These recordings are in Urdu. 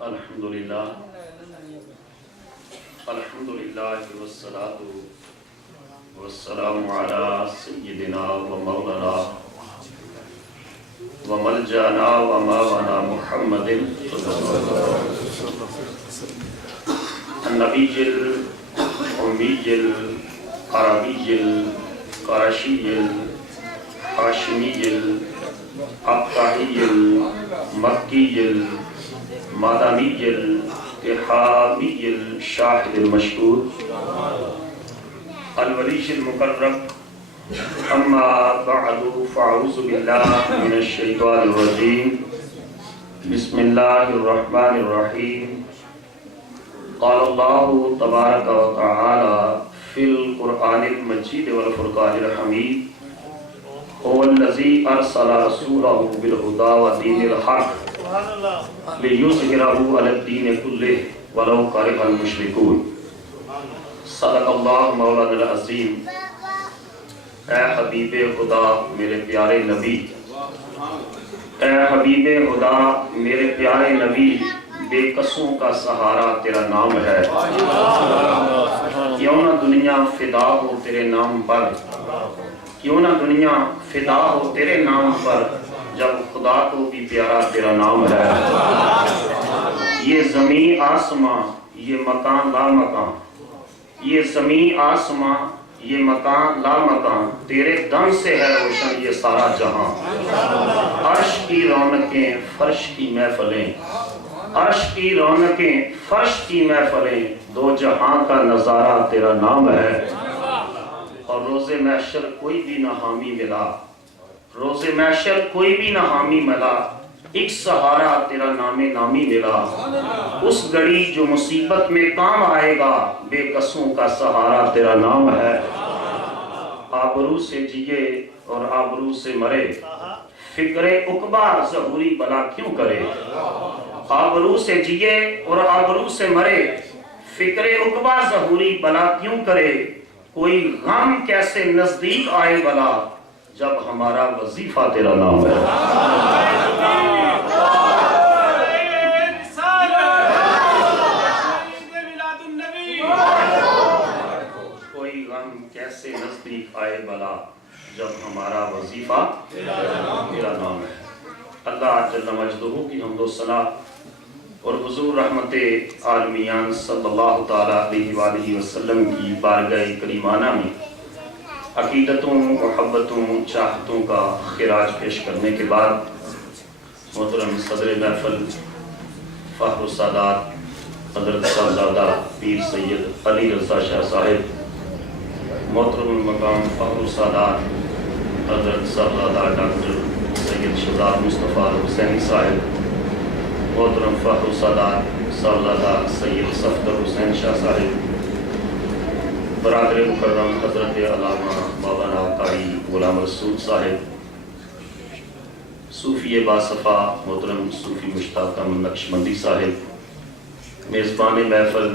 الحمدللہ والصلاة والسلام علی سیدنا و مولانا و ملجانا و مولانا محمد النبی الامی العربی القرشی الحاشمی القطعی المکی المدنی الاتحادی الشاہد المشہود الولی المقرب اما بعد فاعوذ باللہ من الشیطان الرجیم بسم اللہ الرحمن الرحیم قال اللہ تبارک و تعالی فی القرآن المجید والفرقان الحمید هو الذی ارسل رسولہ بالہدی ودین الحق لِيُظْهِرَهُ عَلَى الدِّينِ كُلِّهِ وَلَوْ كَرِهَ الْمُشْرِكُونَ صدق اللہ مولانا العظیم۔ اے حبیب خدا میرے پیارے نبی، اے حبیب خدا میرے پیارے نبی، بے قصوں کا سہارا تیرا نام ہے، کیوں نہ دنیا فدا ہو تیرے نام پر، کیوں نہ دنیا فدا ہو تیرے نام پر، جب خدا کو بھی پیارا تیرا نام ہے۔ یہ زمین آسماں یہ مکان لا مکان، یہ زمین آسماں یہ مکان لا مکان، تیرے دم سے ہے روشن یہ سارا جہاں۔ عرش کی رونقیں فرش کی محفلیں، عرش کی رونقیں فرش کی محفلیں، دو جہاں کا نظارہ تیرا نام ہے۔ اور روز محشر کوئی بھی نہ حامی ملا، روز محشر کوئی بھی نہ حامی ملا، ایک سہارا تیرا نام نامی ملا۔ اس گھڑی جو مصیبت میں کام آئے گا، بے قصوں کا سہارا تیرا نام ہے۔ آبرو سے جیے اور آبرو سے مرے، فکر عقبہ ظہوری بلا کیوں کرے۔ آبرو سے جیے اور آبرو سے مرے، فکر عقبہ ظہوری بلا کیوں کرے۔ کوئی غم کیسے نزدیک آئے بلا، جب ہمارا وظیفہ تیرا نام ہے۔ کوئی غم کیسے نزدیک آئے بلا، جب ہمارا وظیفہ تیرا نام ہے۔ اللہ جل مجدہ کی حمد و ثنا اور حضور رحمت عالمیان صلی اللہ تعالیٰ علیہ وآلہ وسلم کی بارگاہ کریمانہ میں عقیدتوں، محبتوں، چاہتوں کا خراج پیش کرنے کے بعد محترم صدر محفل فخر السادات حضرت صاحبزادہ پیر سید علی رضا شاہ صاحب، محترم المقام فخر السادات حضرت صاحبزادہ ڈاکٹر سید شہزاد مصطفیٰ حسینی صاحب، محترم فخر السادات صاحبزادہ سید صفدر حسین شاہ صاحب، برادر مکرم حضرت علامہ مولانا قاری غلام رسول صاحب، صوفی باصفا محترم صوفی مشتاق احمد نقشبندی صاحب، میزبان محفل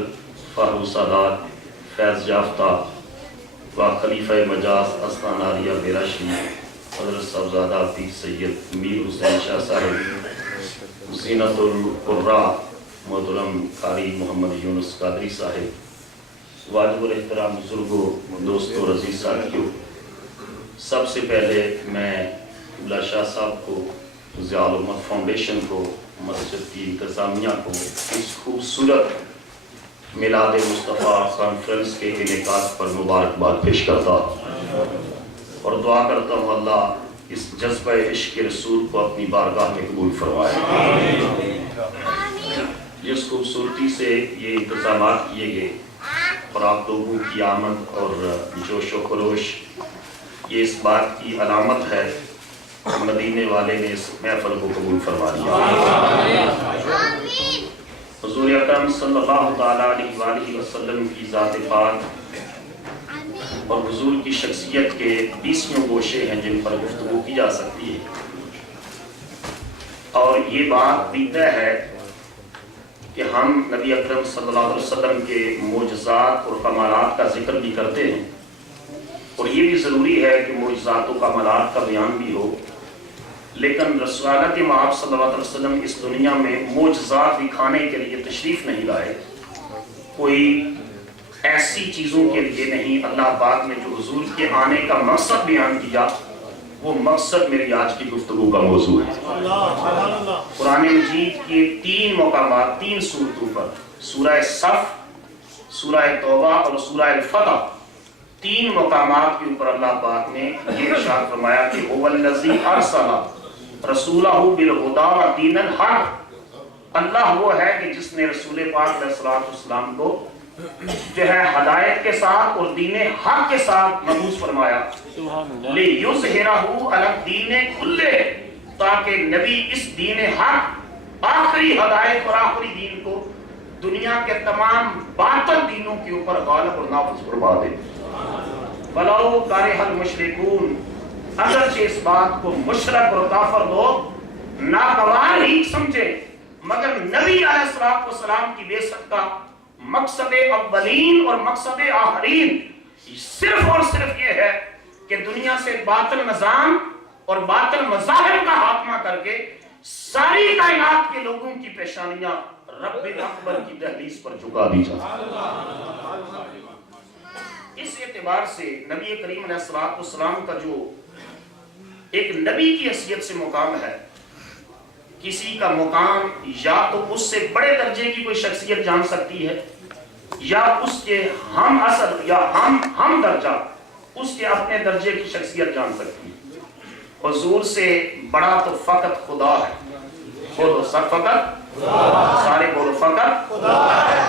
فخر السادات فیض یافتہ و خلیفہ مجاز استان عالیہ بیرا شریف حضرت صاحبزادہ پیر سید میر حسین شاہ صاحب، زینت القراء محترم قاری محمد یونس قادری صاحب، واجب الاحترام بزرگوں، دوستوں، عزیز ساتھیوں، سب سے پہلے میں قبلہ شاہ صاحب کو، ضیاء الامت فاؤنڈیشن کو، مسجد کی انتظامیہ کو اس خوبصورت میلاد مصطفیٰ کانفرنس کے انعقاد پر مبارکباد پیش کرتا اور دعا کرتا ہوں اللہ اس جذبہ عشق رسول کو اپنی بارگاہ میں قبول فرمائے۔ جس خوبصورتی سے یہ انتظامات کیے گئے اور آپ لوگوں کی آمد اور جوش و خروش، یہ اس بات کی علامت ہے مدینے والے نے اس محفل کو قبول فرما لیا۔ حضور اکرم صلی اللہ تعالیٰ علیہ وآلہ وسلم کی ذات پاک اور حضور کی شخصیت کے 20 گوشے ہیں جن پر گفتگو کی جا سکتی ہے، اور یہ بات بھی طے ہے کہ ہم نبی اکرم صلی اللہ علیہ وسلم کے معجزات اور کمالات کا ذکر بھی کرتے ہیں، اور یہ بھی ضروری ہے کہ معجزات و کمالات کا بیان بھی ہو، لیکن رسالت مآب صلی اللہ علیہ وسلم اس دنیا میں معجزات دکھانے کے لیے تشریف نہیں لائے، کوئی ایسی چیزوں کے لیے نہیں۔ اللہ پاک نے جو حضور کے آنے کا مقصد بیان کیا، وہ مقصد میری آج کی گفتگو کا موضوع ہے۔ قرآن مجید کے 3 مقامات 3 سورتوں پر، سورہ صف، سورہ توبہ اور سورہ الفتح، 3 مقامات کے اوپر اللہ پاک نے یہ ارشاد فرمایا کہ هو الذی ارسل رسولہ بالہدی ودین الحق، اللہ وہ ہے کہ جس نے رسول پاک علیہ السلام کو جو ہے ہدایت کے ساتھ اور دین حق کے ساتھ مبعوث فرمایا، لِیُظْہِرَهُ عَلَى الدِّینِ کُلِّهِ، تاکہ نبی اس دین حق، آخری ہدایت اور آخری دین کو دنیا کے تمام باطل دینوں کے اوپر غالب اور نافذ فرما دے۔ وَلَوْ كَرِهَ الْمُشْرِكُونَ، اگرچہ اس بات کو مشرک اور کافر لوگ ناگوار ہی سمجھے، مگر نبی علیہ السلام کی بعثت کا مقصد اولین اور مقصد آخرین صرف اور صرف یہ ہے کہ دنیا سے باطل نظام اور باطل مذاہب کا خاتمہ کر کے ساری کائنات کے لوگوں کی پیشانیاں رب اکبر کی دہلیز پر جھکا دی جائے۔ اس اعتبار سے نبی کریم علیہ السلام کا جو ایک نبی کی حیثیت سے مقام ہے، کسی کا مقام یا تو اس سے بڑے درجے کی کوئی شخصیت جان سکتی ہے، یا اس کے ہم اصل یا ہم درجہ اس کے اپنے درجے کی شخصیت جان سکتی ہے۔ حضور سے بڑا تو فقط خدا ہے، بولو سب فقط، سارے بولو فقط خدا ہے۔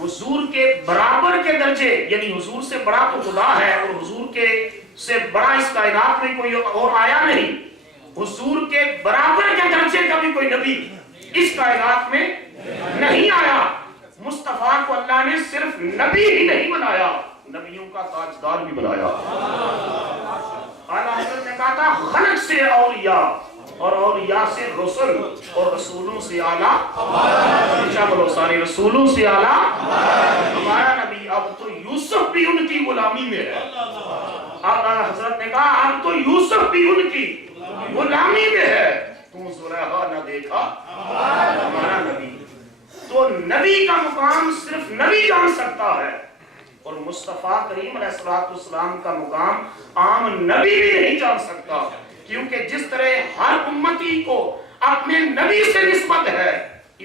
حضور کے برابر کے درجے، یعنی حضور سے بڑا تو خدا ہے اور حضور کے سے بڑا اس کائنات میں کوئی اور آیا نہیں، حضور کے برابر کے درجے کا بھی کوئی نبی اس کائنات میں نہیں آیا۔ مصطفیٰ کو اللہ نے صرف نبی ہی نہیں بنایا، نبیوں کا تاجدار بھی بنایا۔ اعلیٰ حضرت نے کہا تھا خلق سے اولیاء اور اولیاء سے رسول اور رسولوں سے اعلیٰ ہمارا، بولو سارے رسولوں سے اعلیٰ ہمارا نبی۔ اب تو یوسف بھی ان کی غلامی میں ہے۔ اعلیٰ حضرت نے کہا اب تو یوسف بھی ان کی غلامی میں ہے، تو زلیخا نہ دیکھا ہمارا نبی۔ تو نبی کا مقام صرف نبی جان سکتا ہے، اور مصطفیٰ کریم علیہ السلام کا مقام عام نبی بھی نہیں جان سکتا، کیونکہ جس طرح ہر امتی کو اپنے نبی سے نسبت ہے،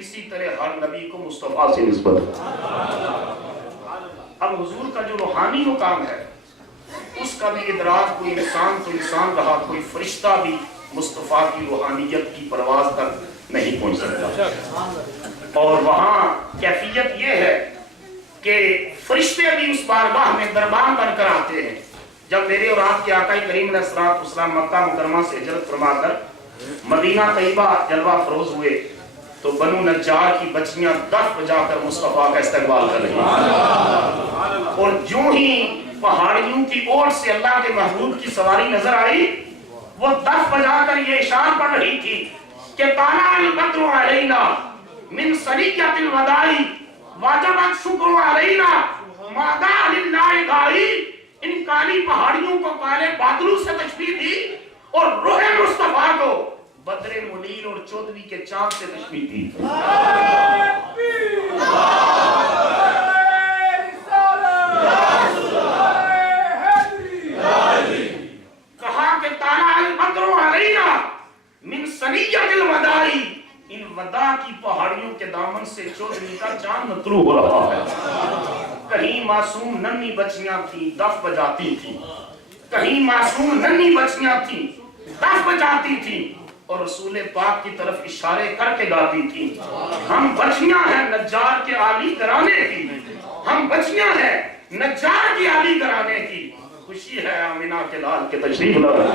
اسی طرح ہر نبی کو مصطفیٰ سے نسبت ہے۔ اب حضور کا جو روحانی مقام ہے، اس کا بھی ادراک کوئی انسان تو انسان رہا، کوئی فرشتہ بھی مصطفیٰ کی روحانیت کی پرواز تک نہیں پہنچ سکتا۔ اور وہاں کیفیت یہ ہے کہ فرشتے بھی اس بارگاہ میں دربان بن کر آتے ہیں۔ جب میرے اور آپ کے آقا کریم علیہ السلام مکہ مکرمہ سے ہجرت فرما کر مدینہ طیبہ جلوہ فروز ہوئے، تو بنو نجار کی بچیاں دف بجا کر مصطفیٰ کا استقبال کر رہی ہیں، اور جو ہی پہاڑیوں کی اوٹ سے اللہ کے محبوب کی سواری نظر آئی، وہ دف بجا کر یہ اشار پڑھ رہی تھی کہ طلع البدر علینا من ثنیۃ الوداع واجبت شکر علینا ماذا للہ داعی۔ ان کالی پہاڑیوں کو کالے بادلوں سے تشبیہ دی، اور روح مصطفیٰ کو بدر منیر اور چودھویں کے چاند سے تشبیہ دی۔ کہا کہ طلع البدر علینا من ثنیۃ الوداع، ان وداع کی پہاڑیوں کے دامن سے چودھویں کا چاند طلوع ہو رہا ہے۔ کہیں معصوم ننھی بچیاں تھیں دف بجاتی تھیں، کہیں معصوم ننھی بچیاں تھیں دف بجاتی تھیں، اور رسول پاک کی طرف اشارے کر کے گاتی تھیں، ہم بچیاں ہیں نجار کے عالی گھرانے کی، ہم بچیاں ہیں نجار کی عالی گھرانے کی۔ خوشی ہے آمینہ کے لال کے تشریف لائے،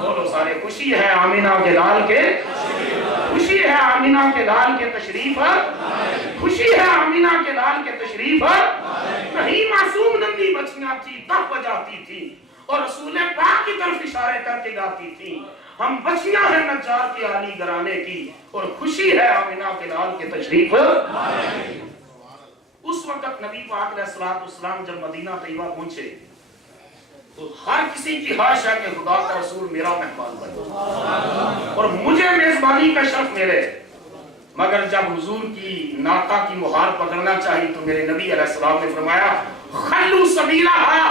بولو سارے خوشی ہے آمینہ کے لال کے، خوشی ہے آمینہ کے لال کے تشریف، خوشی ہے آمینہ کے لال کے تشریف۔ کہیں معصوم ننھی بچیاں تھی دف بجاتی تھی، اور رسول پاک کی طرف اشارے کر کے گاتی تھی، ہم بچیاں ہیں نجار کے عالی گھرانے کی، اور خوشی ہے آمینہ کے لال کے تشریف۔ اس وقت نبی پاک علیہ السلام جب مدینہ طیبہ پہنچے تو ہر کسی کی خواہش ہے کہ خدا کا رسول میرا مہمان بنے اور مجھے میزبانی کا شرف ملے، مگر جب حضور کی ناقہ کی مہار پکڑنا چاہیے تو میرے نبی علیہ السلام نے فرمایا خلو سبیلہا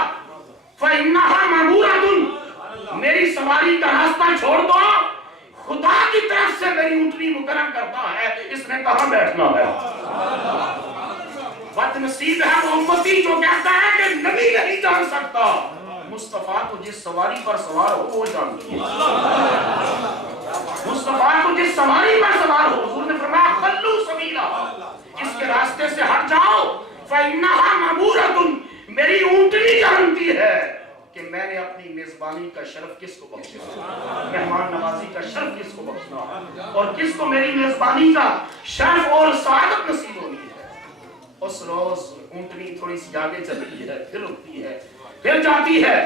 فإنہا معمورۃ، میری سواری کا راستہ چھوڑ دو، خدا کی طرف سے میری اونٹنی مقرر کرتا ہے اس نے کہاں بیٹھنا ہے۔ بد نصیب ہے وہ امتی جو کہتا ہے کہ نبی نہیں جان سکتا، مصطفیٰ کو جس سواری پر سوار ہو وہ جانتی ہے، مصطفیٰ کو جس سواری پر سوار ہو، حضور نے فرمایا خلو سبیلا، اس کے راستے سے ہٹ جاؤ، فإنہا معمورۃ، میری اونٹنی جانتی ہے کہ میں نے اپنی میزبانی کا شرف کس کو بخشنا، مہمان نوازی کا شرف کس کو بخشنا، اور کس کو میری میزبانی کا شرف اور سعادت نصیب ہونی ہے۔ اس روز اونٹنی تھوڑی سی آگے چلتی ہے، پھر رکتی ہے، پھر جاتی ہے،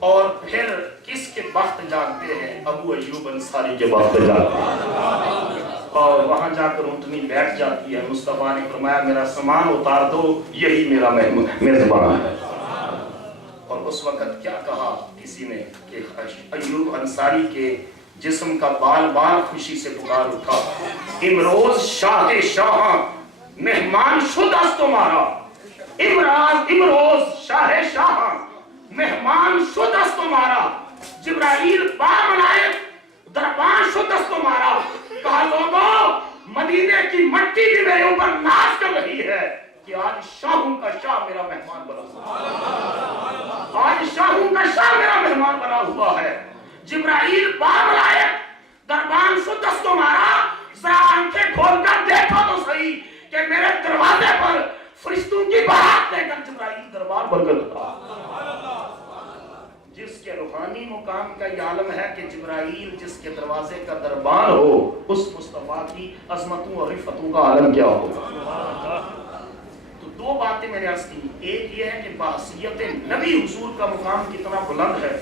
اور پھر کس کے بخت جاگتے ہیں؟ ابو ایوب انصاری کے بخت جاگتے ہیں، اور وہاں جا کر اونٹنی بیٹھ جاتی ہے۔ مصطفیٰ نے فرمایا میرا سامان اتار دو، یہی میرا میزبان ہے۔ اور اس وقت کیا کہا کسی نے کہ ایوب انصاری کے جسم کا بال بال خوشی سے پکار اٹھا، امروز شاہ شاہ مہمان شد است تمہارا، امروز شاہ شاہ مہمان شد است تمہارا، جبرائیل با ملائک دربان شد است تمہارا۔ کہا لوگوں مدینے کی مٹی بھی میرے اوپر ناز کر رہی ہے کہ آج شاہوں کا شاہ میرا مہمان بنا، آج شاہوں کا شاہ میرا مہمان بنا ہوا ہے۔ جبرائیل با ملائک دربان شد است تمہارا، ذرا آنکھیں کھول کر دیکھو تو صحیح کہ میرے دروازے پر فرشتوں کی بارات لے کر جبرائیل دربار بن کر کھڑا۔ جس کے روحانی مقام کا یہ عالم ہے کہ جبرائیل جس کے دروازے کا دربار ہو، اس مصطفیٰ کی عظمتوں اور رفتوں کا عالم کیا ہوگا۔ تو دو باتیں میں نے عرض کی، ایک یہ ہے کہ بحثیت نبی حضور کا مقام کتنا بلند ہے،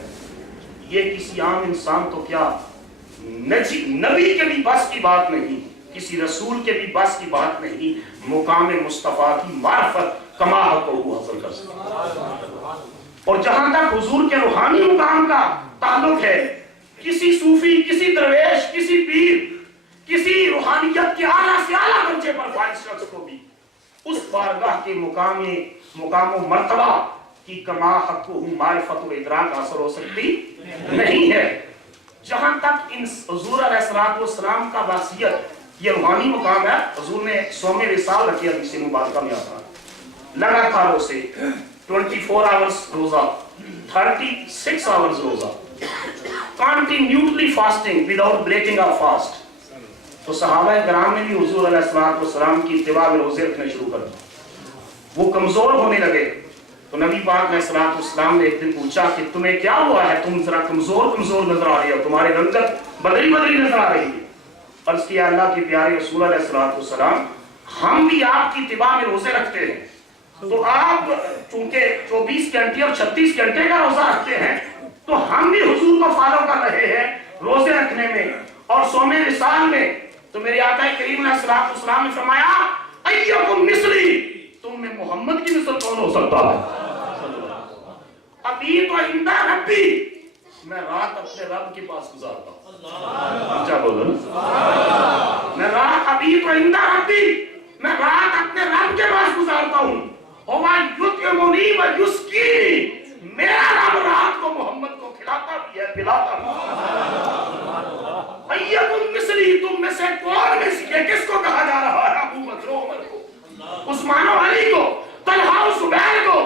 یہ کسی عام انسان تو کیا نبی کے بھی بس کی بات نہیں، کسی رسول کے بھی بس کی بات نہیں، مقام مصطفیٰ کی معرفت کما کو حاصل کر سکتا۔ اور جہاں تک حضور کے روحانی مقام کا تعلق ہے، کسی صوفی، کسی درویش، کسی پیر، کسی روحانیت کے اعلیٰ سے اعلیٰ درجے پر فائز شخص کو بھی اس بارگاہ کے مقام و مرتبہ کی کما حق کو معرفت و ادراک حاصل ہو سکتی نہیں ہے۔ جہاں تک ان حضور علیہ السلام کا واسیت یہ روحانی مقام ہے، حضور نے صوم وصال رکھی حدیث مبارکہ میں آتا لگاتار اسے 24 آورز روزہ، 36 آورز روزہ، continuously fasting without breaking of fast. تو صحابہ کرام نے بھی حضور علیہ السلام کی اتباع میں روزے رکھنے شروع کر دیے، وہ کمزور ہونے لگے تو نبی پاک علیہ السلام نے ایک دن پوچھا کہ تمہیں کیا ہوا ہے، تم ذرا کمزور نظر آ رہی ہو، تمہاری رنگت بدلی نظر آ رہی ہے۔ عرض کیا اللہ کے پیارے رسول علیہ السلام ہم بھی آپ کی اتباع میں روزے رکھتے ہیں، تو آپ چونکہ 24 گھنٹے اور 36 گھنٹے کا روزہ رکھتے ہیں تو ہم بھی حضور کو فالو کر رہے ہیں روزے رکھنے میں اور صوم وصال میں۔ تو میرے آقا کریم علیہ السلام نے فرمایا ایکم مثلی، تم میں محمد کی مثل کون ہو سکتا ہے؟ ابھی تو عند ربی، میں رات اپنے رب کے پاس گزارتا ہوں، کیا بولو نا، میں رات ابھی تو عند ربی، میں رات اپنے رب کے پاس گزارتا ہوں، یطعمنی و یسقینی، میرا رب رات کو محمد کو کھلاتا بھی ہے پلاتا بھی ہے۔ ایکم مثلی، تم میں سے کون میں سے، کس کو کہا جا رہا ہے؟ ابو بکر و عمر کو، عثمان و علی کو، طلحہ و زبیر کو۔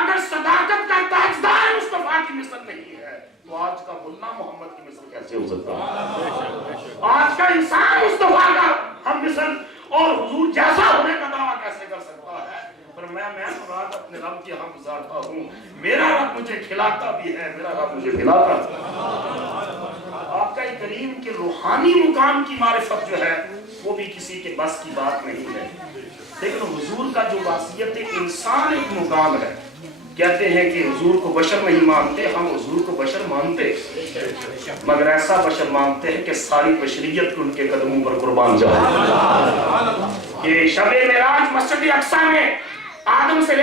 اگر صداقت کا تاجدار مصطفیٰ کی مثل نہیں ہے تو آج کا ملا محمد کی مثل کیسے ہو سکتا ہے؟ آج کا انسان مصطفیٰ کا ہم مثل اور حضور جیسا ہونے کا دعویٰ کیسے کر سکتا ہے؟ پر میں رات اپنے رب کے ہاں گزارتا ہوں، میرا رب مجھے کھلاتا بھی ہے، میرا رب مجھے پلاتا ہے۔ آقا کریم کے روحانی مقام کی معرفت جو ہے وہ بھی کسی کے بس کی بات نہیں ہے، لیکن حضور کا جو واسیت انسان ایک مقام ہے۔ کہتے ہیں کہ حضور کو بشر نہیں مانتے، ہم حضور کو بشر مانتے، مگر ایسا بشر مانتے ہیں کہ ساری بشریت کو ان کے قدموں پر قربان جائے۔ کہ شب معراج مسجد اقصی میں آدم سے لے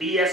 D.S.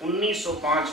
1905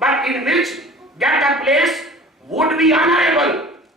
but in which get a place would be honorable।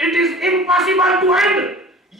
It is impossible to end,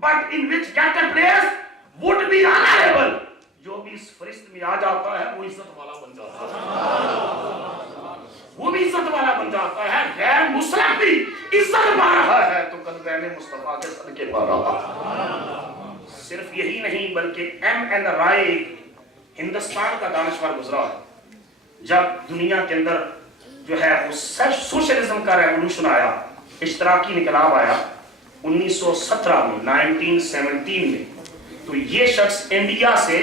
but in which get a place would be honorable. جو بھی اس فہرست میں آ جاتا ہے وہ عزت والا بن جاتا ہے، وہ بھی عزت والا بن جاتا ہے. غیر مسلم بھی عزت پا رہا ہے تو قدمین مصطفیٰ کے صدقے پا رہا. صرف یہی نہیں بلکہ ایم این رائے ہندوستان کا دانشور گزرا ہے. جب دنیا کے اندر جو ہے وہ سوشلزم کا ریولوشن آیا، اشتراکی انقلاب آیا 1917 میں 1917 میں، تو یہ شخص انڈیا سے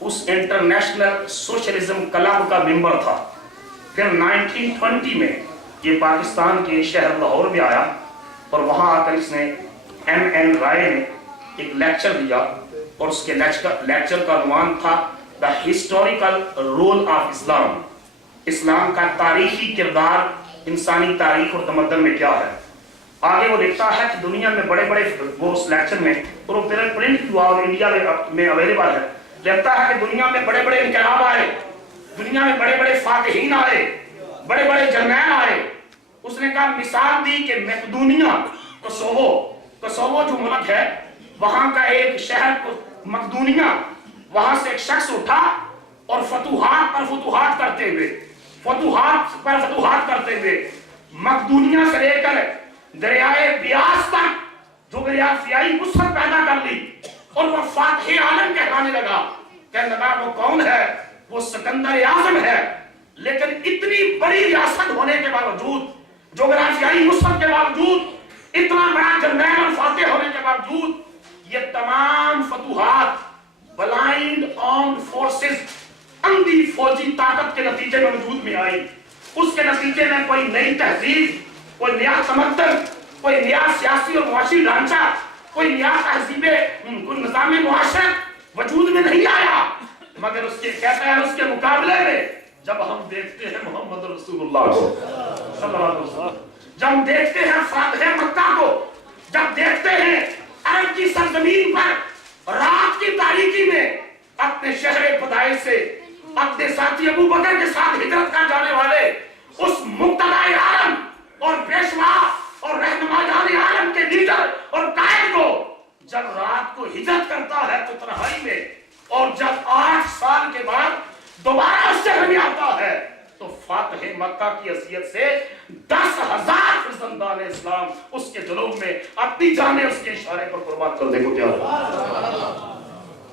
اس انٹرنیشنل سوشلزم کلب کا ممبر تھا. پھر 1920 میں یہ پاکستان کے شہر لاہور میں آیا اور وہاں آ کر اس نے ایم این رائے نے ایک لیکچر دیا اور اس کے لیکچر کا عنوان تھا دا ہسٹوریکل رول آف اسلام. اسلام کا تاریخی کردار انسانی تاریخ اور تمدن میں کیا ہے. آگے وہ لکھتا ہے کہ دنیا میں بڑے بڑے، وہ اس لیکچر میں اور وہ پرنٹ ہوا اور انڈیا میں اویلیبل ہے، لکھتا ہے کہ دنیا میں بڑے بڑے انقلاب آئے، دنیا میں بڑے بڑے فاتحین آئے، بڑے بڑے جرنیل آئے. اس نے کہا مثال دی کہ مقدونیہ کوسوو جو ملک ہے وہاں کا ایک شہر مقدونیہ، وہاں سے ایک شخص اٹھا اور فتوحات پر فتوحات کرتے ہوئے مقدونیہ سے لے کر دریائے بیاس تک جو دریائے وسعت پیدا کر لی اور وہ فاتح عالم کہلانے لگا. کہنے لگا وہ کون ہے؟ وہ سکندر اعظم ہے. لیکن اتنی بڑی ریاست ہونے کے باوجود، جغرافیائی وسعت کے باوجود، اتنا بڑا جرنیل اور فاتح ہونے کے باوجود، یہ تمام فتوحات بلائنڈ آرمڈ فورسز، اندھی فوجی طاقت کے نتیجے میں وجود میں آئی. اس کے نتیجے میں کوئی نئی تہذیب، کوئی نیا تمدن، کوئی نیا سیاسی اور معاشی ڈھانچہ، کوئی نیا تہذیب، کوئی نظام معاشرت وجود میں نہیں آیا. مگر اس کے کہتا ہے اس کے مقابلے میں جب ہم دیکھتے ہیں محمد رسول اللہ کو صلی اللہ علیہ وسلم، جب ہم دیکھتے ہیں فاتح مکہ کو، جب دیکھتے ہیں عرب کی سرزمین پر رات کی تاریکی میں اپنے شہر پیدائش سے اپنے ساتھی ابو بکر کے ساتھ ہجرت کر جانے والے اس مقتدی عالم اور پیشوا اور رہنما جان عالم کے لیڈر اور قائد کو جب رات کو ہجرت کرتا ہے تو تنہائی میں، اور جب 8 سال کے بعد دوبارہ اس شہر میں آتا ہے تو فاتح مکہ کی حیثیت سے 10,000 فرزندان اسلام اس کے جلوم میں اپنی جانیں اس کے اشارے پر قربان کرنے کو تیار ہے.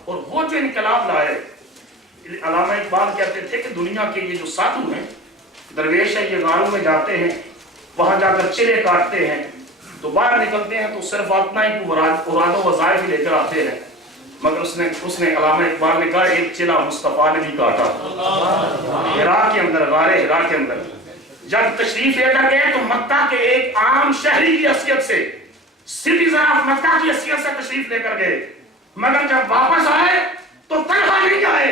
اور وہ جو انقلاب لائے، علامہ اقبال کہتے تھے کہ دنیا کے یہ جو سادھو ہیں، درویش ہیں، یہ غاروں میں جاتے ہیں، وہاں جا کر چلے کاٹتے ہیں، تو باہر نکلتے ہیں تو صرف اپنا ہی مراد و وظائف لے کر آتے ہیں. مگر اس نے علامہ اقبال نے کہا ایک چلا مصطفیٰ نے بھی کاٹا ہرا کے اندر، غار ہرا کے اندر. جب تشریف لے کر گئے تو مکہ کے ایک عام شہری کی حیثیت سے، سٹیزن آف مکہ کی حیثیت سے تشریف لے کر گئے. مگر جب واپس آئے تو تنہا نہیں آئے،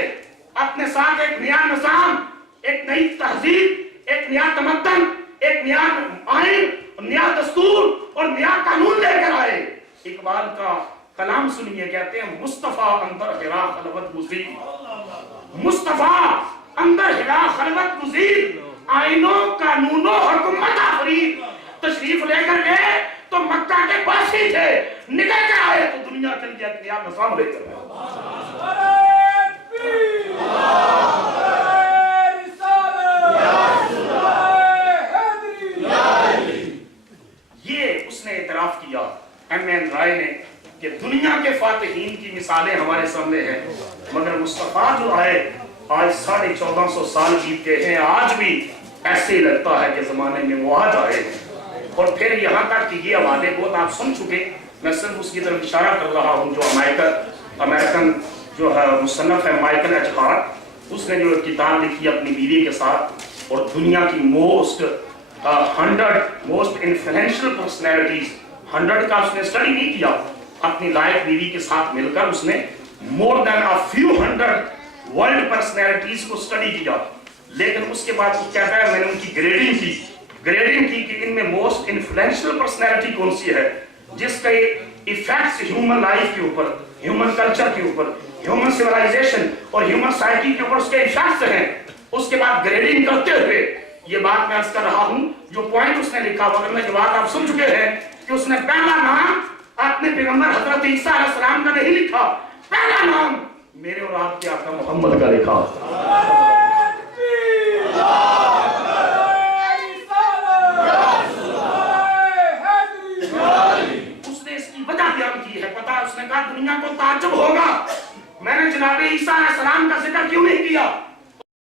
اپنے ساتھ ایک نیا نظام، ایک نئی تہذیب، ایک نیا تمدن، ایک نیا آئین، نیا دستور اور نیا قانون لے کر آئے. اقبال کا کلام سنیے، کہتے ہیں مصطفیٰ اندر ہرا خلوت گزیر، مصطفیٰ اندر ہرا خلوت گزیر، آئینوں قانونوں حکومت آفرید. تشریف لے کر گئے تو مکہ کے باسی تھے، نکل کر آئے تو دنیا کے لیے نیا نظام لے کر آئے. یہ اس نے اعتراف کیا ایم این رائے نے کہ دنیا کے فاتحین کی مثالیں ہمارے سامنے ہیں، مگر مصطفیٰ جو آئے آج 1450 سال بیت گئے ہیں، آج بھی ایسے ہی لگتا ہے کہ زمانے میں وہ آج آئے. اور پھر یہاں تک کہ یہ حوالے بہت آپ سن چکے، میں صرف اس کی طرف اشارہ کر رہا ہوں. جو امریکن جو ہے مصنف ہے مائیکل ایچ ہارٹ، اس نے جو کتاب لکھی اپنی بیوی کے ساتھ اور دنیا کی موسٹ 100 موسٹ انفلوئنشل پرسنالٹیز 100 کا اس نے اسٹڈی نہیں کیا، اپنی لائف بیوی کے ساتھ مل کر اس نے more than a few hundred world personalities کو اسٹڈی کیا. لیکن اس کے بعد وہ کہتا ہے میں نے ان کی گریڈنگ کی کہ ان میں موسٹ انفلوئنشل پرسنالٹی کون سی ہے جس کا ایفیکٹس ہیومن لائف کے اوپر، ہیومن کلچر کے اوپر، ہیومن سیولائزیشن اور ہیومن سائیکی کے اوپر اس کے ایفیکٹس ہیں. اس کے بعد گریڈنگ کرتے ہوئے یہ بات میں عرض کر رہا ہوں، جو پوائنٹ اس نے لکھا، ورنہ یہ بات آپ سن چکے ہیں کہ اس نے پہلا نام آپ نے پیغمبر حضرت عیسیٰ علیہ السلام کا نہیں لکھا، پہلا نام میرے اور آپ کے آقا محمد کا لکھا۔ اس نے اس کی وجہ بیان کی ہے، پتا اس نے کہا دنیا کو تعجب ہوگا میں نے جناب عیسیٰ علیہ السلام کا ذکر کیوں نہیں کیا،